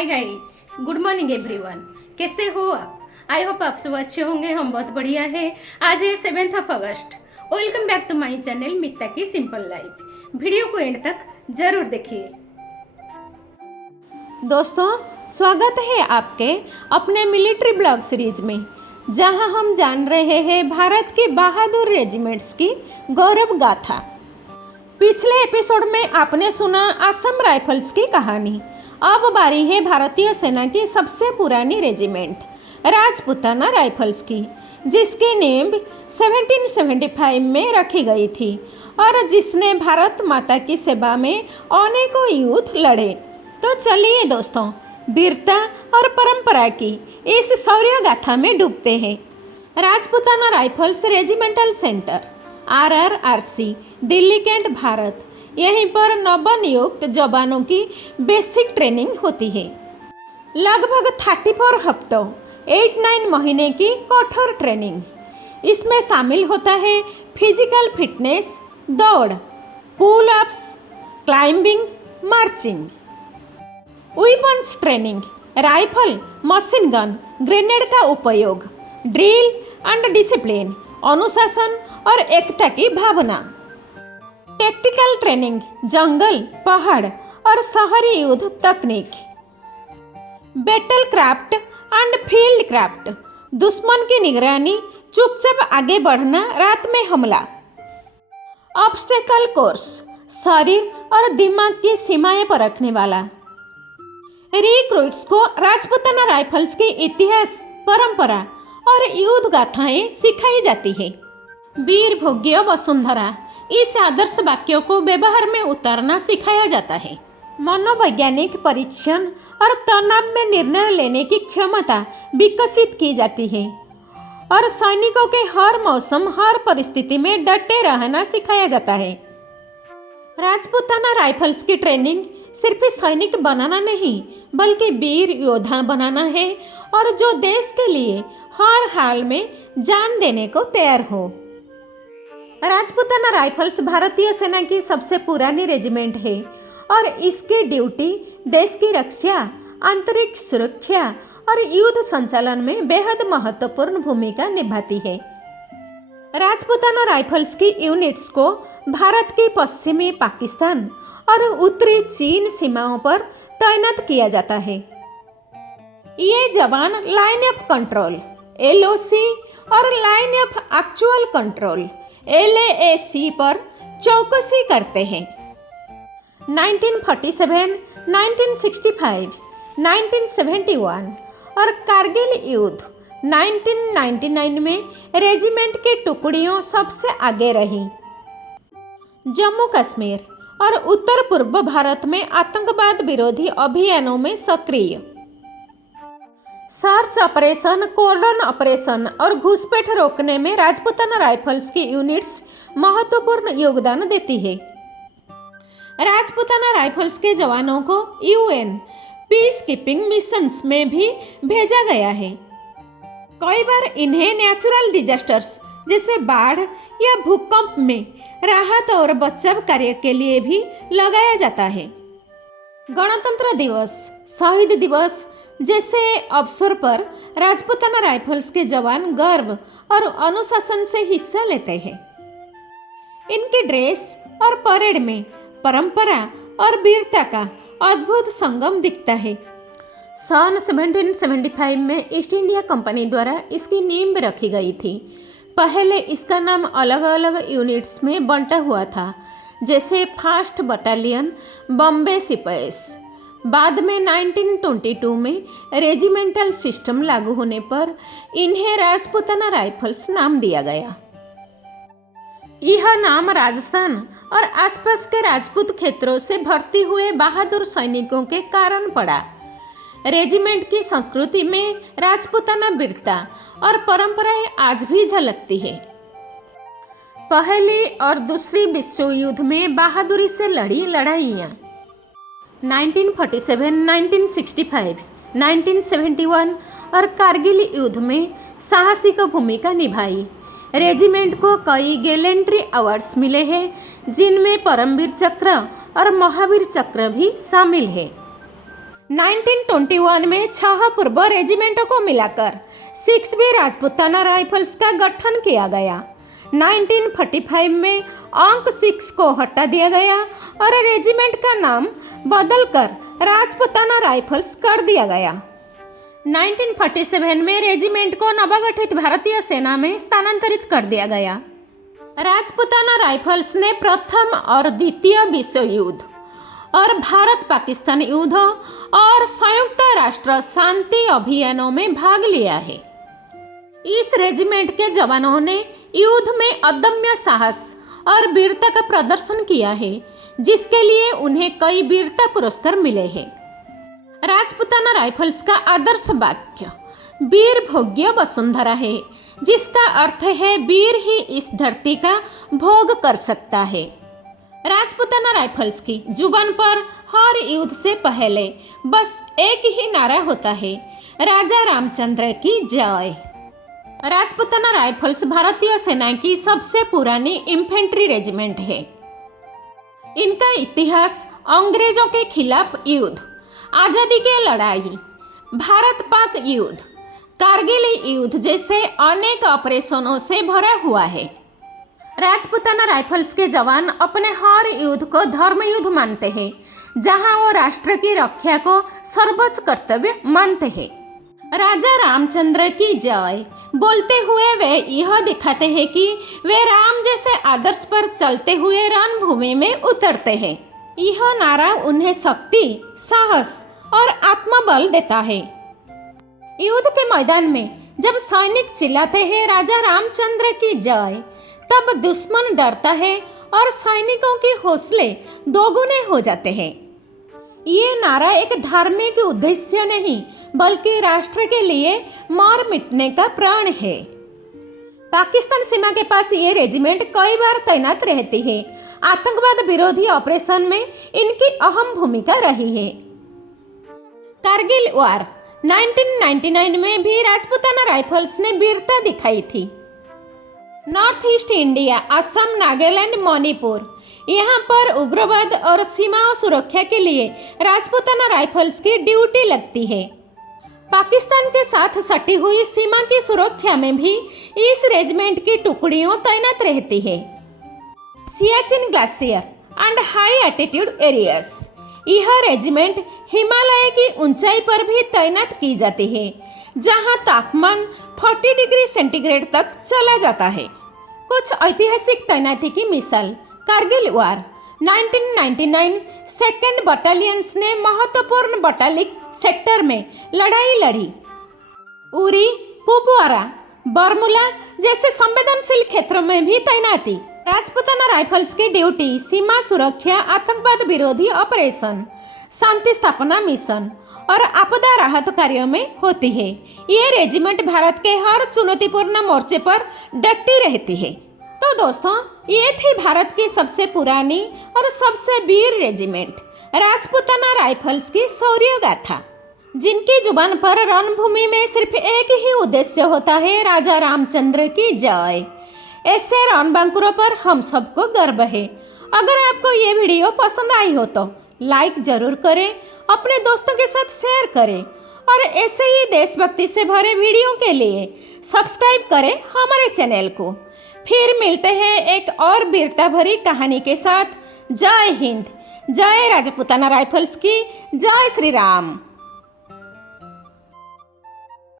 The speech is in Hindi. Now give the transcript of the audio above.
Hi guys, good morning everyone. कैसे हो आप? आई होप आप सब अच्छे होंगे। हम बहुत बढ़िया है। आज है 7 अगस्त। Welcome back to my channel Mitta की सिंपल लाइफ। वीडियो को एंड तक जरूर देखिए। दोस्तों, स्वागत है आपके अपने मिलिट्री ब्लॉग सीरीज में, जहां हम जान रहे हैं भारत के बहादुर रेजिमेंट्स की गौरव गाथा। पिछले एपिसोड में आपने सुना असम राइफल्स की कहानी। अब बारी है भारतीय सेना की सबसे पुरानी रेजिमेंट राजपूताना राइफल्स की, जिसकी नींव 1775 में रखी गई थी और जिसने भारत माता की सेवा में अनेकों युद्ध लड़े। तो चलिए दोस्तों, वीरता और परंपरा की इस शौर्य गाथा में डूबते हैं। Rajputana rifles regimental centre RRRC, Delhi cantt, Bharat. यहीं पर नवनियुक्त जवानों की बेसिक ट्रेनिंग होती है। लगभग 34 हफ्तों 8-9 महीने की कठोर ट्रेनिंग। इसमें शामिल होता है फिजिकल फिटनेस, दौड़, pull ups, climbing, marching. Weapons training, rifle, machine gun, grenade का उपयोग, ड्रिल एंड डिसिप्लिन, अनुशासन और एकता की भावना। टेक्टिकल ट्रेनिंग, जंगल, पहाड़ और शहरी युद्ध तकनीक। Battle craft and field craft, दुश्मन की निगरानी, चुपचाप आगे बढ़ना, रात में हमला। ऑब्स्टेकल कोर्स, शरीर और दिमाग की सीमाएं परखने वाला। रिक्रूट्स को राजपूताना राइफल्स के इतिहास, परंपरा और युद्ध गाथाएं सिखाई जाती है। वीर भोग्य वसुंधरा, इस आदर्श वाक्यों को व्यवहार में उतारना सिखाया जाता है। मनोवैज्ञानिक परीक्षण और तनाव में निर्णय लेने की क्षमता विकसित की जाती है और सैनिकों के हर मौसम, हर परिस्थिति में डटे रहना सिखाया जाता है। राजपूताना राइफल्स की ट्रेनिंग सिर्फ सैनिक बनाना नहीं, बल्कि वीर योद्धा बनाना है और जो देश के लिए हर हाल में जान देने को तैयार हो। राजपूताना राइफल्स भारतीय सेना की सबसे पुरानी रेजिमेंट है और इसकी ड्यूटी देश की रक्षा, आंतरिक सुरक्षा और युद्ध संचालन में बेहद महत्वपूर्ण भूमिका निभाती है। राजपूताना राइफल्स की यूनिट्स को भारत के पश्चिमी पाकिस्तान और उत्तरी चीन सीमाओं पर तैनात किया जाता है। ये जवान लाइन ऑफ कंट्रोल LOC और line of actual control LAC पर चौकसी करते हैं। 1947, 1965, 1971 और कारगिल युद्ध 1999 में रेजिमेंट की टुकड़ियों सबसे आगे रही। जम्मू कश्मीर और उत्तर पूर्व भारत में आतंकवाद विरोधी अभियानों में सक्रिय। सर्च ऑपरेशन, कोर्डन ऑपरेशन और घुसपैठ रोकने में राजपूताना राइफल्स की यूनिट्स महत्वपूर्ण योगदान देती है। राजपूताना राइफल्स के जवानों को UN पीस कीपिंग मिशंस में भी भेजा गया है। कई बार इन्हें नेचुरल डिजास्टर्स जैसे बाढ़ या भूकंप में राहत और बचाव कार्य के लिए भी लगाया जाता है। गणतंत्र दिवस, शहीद दिवस जैसे अवसर पर राजपूताना राइफल्स के जवान गर्व और अनुशासन से हिस्सा लेते हैं। इनके ड्रेस और परेड में परंपरा और वीरता का अद्भुत संगम दिखता है। सन 1775 में ईस्ट इंडिया कंपनी द्वारा इसकी नींव रखी गई थी। पहले इसका नाम अलग अलग यूनिट्स में बंटा हुआ था, जैसे फर्स्ट बटालियन बॉम्बे सिपाहीस। बाद में 1922 में रेजिमेंटल सिस्टम लागू होने पर इन्हें राजपूताना राइफल्स नाम दिया गया। यह नाम राजस्थान और आसपास के राजपूत क्षेत्रों से भर्ती हुए बहादुर सैनिकों के कारण पड़ा। रेजिमेंट की संस्कृति में राजपूताना वीरता और परंपराएं आज भी झलकती है। पहली और दूसरी विश्व युद्ध में बहादुरी से लड़ी लड़ाइयाँ 1947, 1965, 1971 और कारगिल युद्ध में साहसिक भूमिका निभाई। रेजिमेंट को कई गैलेंट्री अवार्ड्स मिले हैं, जिनमें परमवीर चक्र और महावीर चक्र भी शामिल है। 1921 में 6 पूर्व रेजिमेंटों को मिलाकर 6वीं राजपूताना राइफल्स का गठन किया गया। 1945 में अंक 6 को हटा दिया गया और रेजिमेंट का नाम बदलकर राजपूताना राइफल्स कर दिया गया। 1947 में रेजिमेंट को नवगठित भारतीय सेना में स्थानांतरित कर दिया गया। राजपूताना राइफल्स ने प्रथम और द्वितीय विश्व युद्ध और भारत पाकिस्तान युद्ध और संयुक्त राष्ट्र शांति अभियानों में भाग लिया है। इस रेजिमेंट के जवानों ने युद्ध में अदम्य साहस और वीरता का प्रदर्शन किया है, जिसके लिए उन्हें कई वीरता पुरस्कार मिले हैं। राजपूताना राइफल्स का आदर्श वाक्य वीर भोग्य वसुंधरा है, जिसका अर्थ है वीर ही इस धरती का भोग कर सकता है। राजपूताना राइफल्स की जुबान पर हर युद्ध से पहले बस एक ही नारा होता है, राजा रामचंद्र की जय। राजपूताना राइफल्स भारतीय सेना की सबसे पुरानी इन्फेंट्री रेजिमेंट है। इनका इतिहास अंग्रेजों के खिलाफ युद्ध, आज़ादी की लड़ाई, भारत पाक युद्ध, कारगिल युद्ध जैसे अनेक ऑपरेशनों से भरा हुआ है। राजपूताना राइफल्स के जवान अपने हर युद्ध को धर्म युद्ध मानते हैं, जहां वो राष्ट्र की रक्षा को सर्वोच्च कर्तव्य मानते हैं। राजा रामचंद्र की जय बोलते हुए वे यह दिखाते हैं कि वे राम जैसे आदर्श पर चलते हुए रणभूमि में उतरते हैं। यह नारा उन्हें शक्ति, साहस और आत्मबल देता है। युद्ध के मैदान में जब सैनिक चिल्लाते हैं राजा रामचंद्र की जय, तब दुश्मन डरता है और सैनिकों के हौसले दोगुने हो जाते हैं। ये नारा एक धार्मिक उद्देश्य नहीं, बल्कि राष्ट्र के लिए मार मिटने का प्रण है। पाकिस्तान सीमा के पास ये रेजिमेंट कई बार तैनात रहती है। आतंकवाद विरोधी ऑपरेशन में इनकी अहम भूमिका रही है। कारगिल वार 1999 में भी राजपूताना राइफल्स ने वीरता दिखाई थी। North east India, Assam, Nagaland, Manipur, यहाँ पर उग्रवाद और सीमा सुरक्षा के लिए राजपूताना राइफल्स की ड्यूटी लगती है। पाकिस्तान के साथ सटी हुई सीमा की सुरक्षा में भी इस रेजिमेंट की टुकड़ियों तैनात रहती है। Siachen glacier and high altitude areas, यह रेजिमेंट हिमालय की ऊंचाई पर भी तैनात की जाती है, जहां तापमान 40 डिग्री सेंटीग्रेड तक चला जाता है। कुछ ऐतिहासिक तैनाती की मिसाल कारगिल वार 1999 सेकेंड बटालियंस ने महत्वपूर्ण बटालिक सेक्टर में लड़ाई लड़ी। उरी, कुपवारा, बरमुला जैसे संवेदनशील क्षेत्रों में भी तैनाती। राजपूताना राइफल्स की ड्यूटी सीमा सुरक्षा, आतंकवाद विरोधी ऑपरेशन, शांति स्थापना मिशन और आपदा राहत कार्यों में होती है। ये रेजिमेंट भारत के हर चुनौतीपूर्ण मोर्चे पर डटी रहती है। तो दोस्तों, ये थी भारत की सबसे पुरानी और सबसे वीर रेजिमेंट राजपूताना राइफल्स की शौर्य गाथा, जिनकी जुबान पर रणभूमि में सिर्फ एक ही उद्देश्य होता है, राजा रामचंद्र की जय। ऐसे रणबांकुरों पर हम सबको गर्व है। अगर आपको ये वीडियो पसंद आई हो तो लाइक जरूर करें, अपने दोस्तों के साथ शेयर करें और ऐसे ही देशभक्ति से भरे वीडियो के लिए सब्सक्राइब करें हमारे चैनल को। फिर मिलते हैं एक और वीरता भरी कहानी के साथ। जय हिंद, जय राजपूताना राइफल्स की, जय श्री राम।